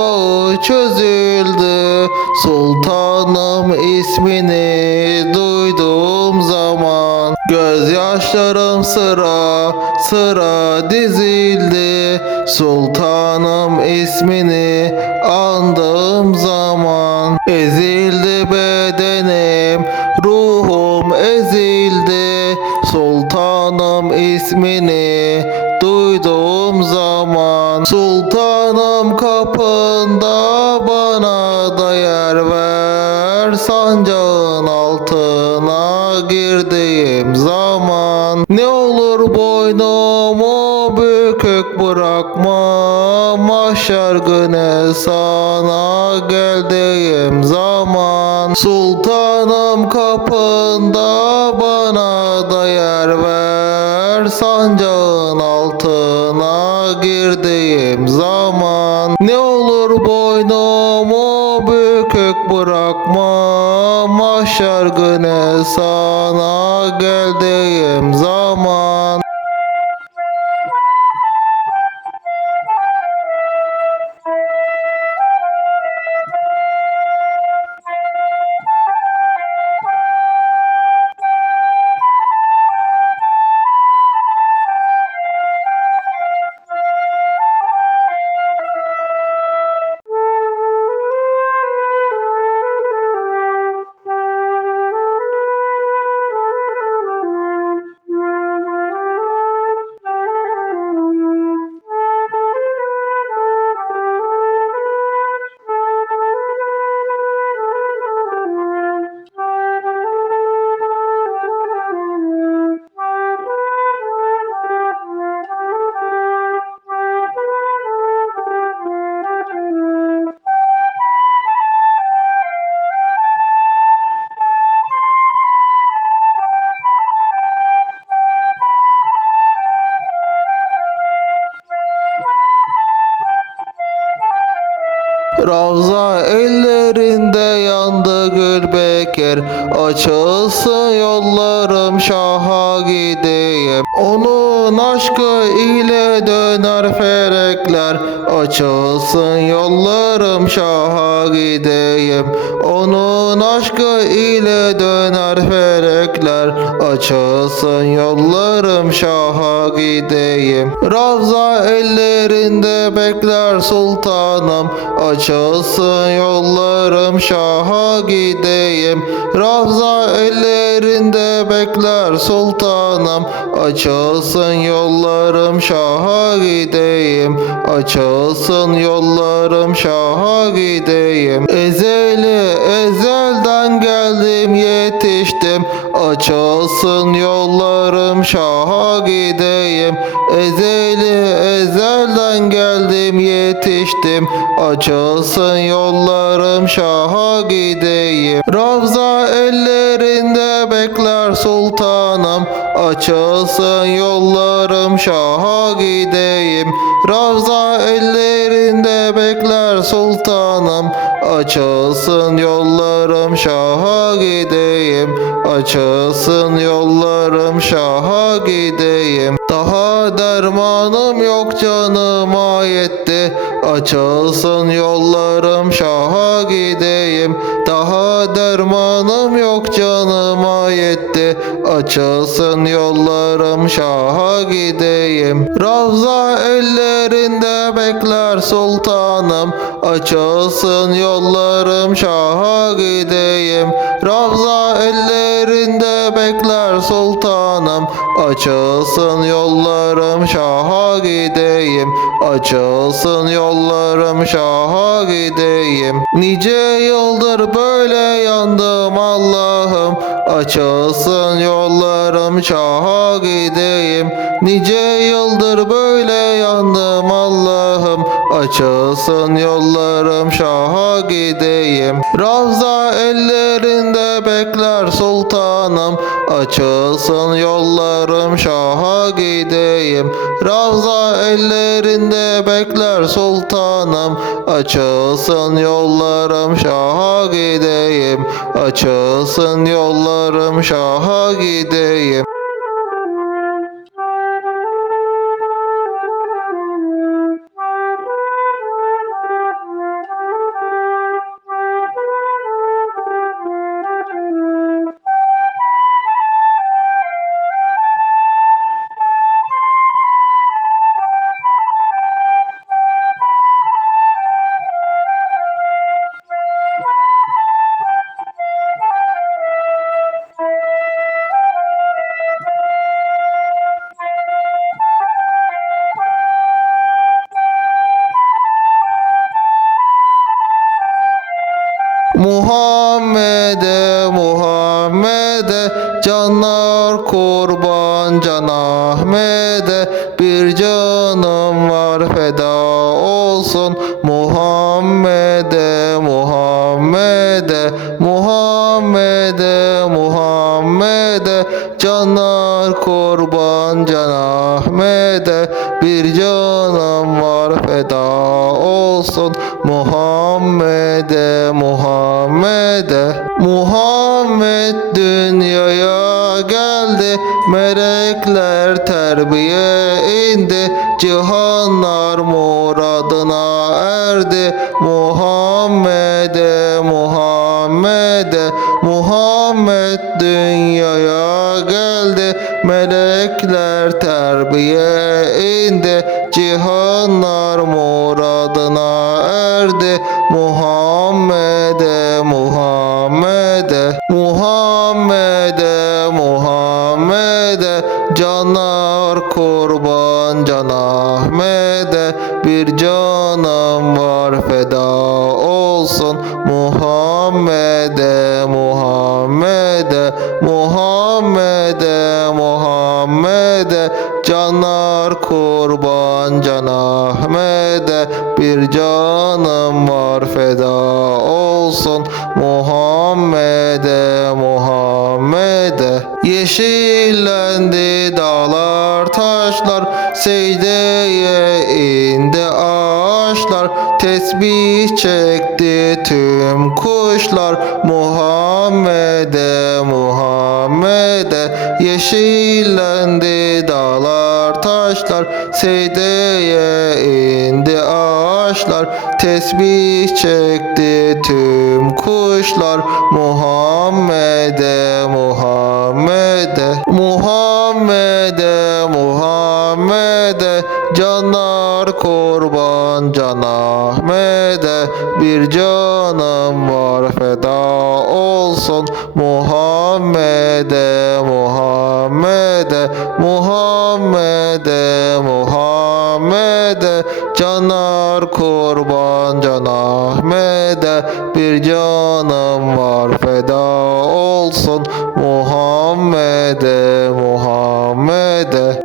Bağı çözüldü. Sultanım ismini duyduğum zaman Gözyaşlarım sıra sıra dizildi. Sultanım ismini andığım zaman Ezildi bedenim ruhum ezildi. Sultanım ismini duyduğum zaman Sultanım kapında bana da yer ver. Sancağın altına girdiğim zaman Ne olur boynumu bükük bırakma. Mahşer günü sana geldiğim zaman Sultanım kapında bana da yer ver. Sancağın altına girdiğim zaman Ne olur boynumu bükük bırakma Mahşer günü sana geldiğim zaman Ravza ellerinde yandı gül bekir Açılsın yollarım şaha gideyim Onun aşkı ile döner felekler. Açılsın yollarım şaha gideyim. Onun aşkı ile döner felekler. Açılsın yollarım şaha gideyim. Ravza ellerinde bekler sultanım. Açılsın yollarım şaha gideyim. Ravza ellerinde bekler sultanım. Açılsın yollarım şaha gideyim Açılsın yollarım şaha gideyim Ezeli ezelden geldim yetiştim. Açılsın yollarım şaha gideyim Ezeli ezelden geldim yetiştim. Açılsın yollarım şaha gideyim Ravza ellerinde bekler sultanım Açılsın yollarım şaha gideyim. Ravza ellerinde bekler sultanım. Açılsın yollarım şaha gideyim. Açılsın yollarım şaha gideyim. Daha dermanım yok canıma yetti. Açılsın yollarım şaha gideyim Daha dermanım yok canıma yetti. Açılsın yollarım şaha gideyim. Ravza ellerinde bekler sultanım. Açılsın yollarım şaha gideyim. Ravza ellerinde bekler sultanım Açılsın yollarım şaha gideyim. Açılsın yollarım şaha gideyim. Nice yıldır böyle yandım Allah'ım. Açılsın yollarım şaha gideyim. Nice yıldır böyle yandım Allah'ım. Açılsın yollarım şaha gideyim. Ravza ellerinde bekler sultanım Açılsın yollarım şaha gideyim. Ravza ellerinde bekler sultanım. Açılsın yollarım şaha gideyim. Açılsın yollarım şaha gideyim Muhammed'e Muhammed'e canlar kurban can Ahmet'e bir canım var feda olsun. Muhammed'e Muhammed'e Muhammed'e Muhammed'e canlar kurban can Ahmet'e bir canım var feda olsun Muhammed'e Muhammed'e. Muhammed dünyaya geldi. Melekler terbiye indi. Cihanlar muradına erdi. Muhammed'e Muhammed'e. Muhammed dünyaya geldi. Melekler terbiye indi. Cihanlar muradına Muhammed'e Muhammed'e Muhammed'e. Canlar kurban can Ahmet'e. Bir canım var feda olsun. Muhammed'e Muhammed'e. Yeşillendi dağlar taşlar. Secdeye indi ağaçlar. Tesbih çekti tüm kuşlar Muhammed'e Muhammed'e yeşillendi dağlar taşlar secdeye indi ağaçlar. Tesbih çekti tüm kuşlar Muhammed'e Muhammed'e Muhammed'e Muhammed'e. Canlar kurban can Ahmet'e bir canım var. Feda olsun Muhammed'e Muhammed'e Muhammed'e Muhammed'e. Canlar kurban can Ahmet'e bir canım var. Feda olsun Muhammed'e Muhammed'e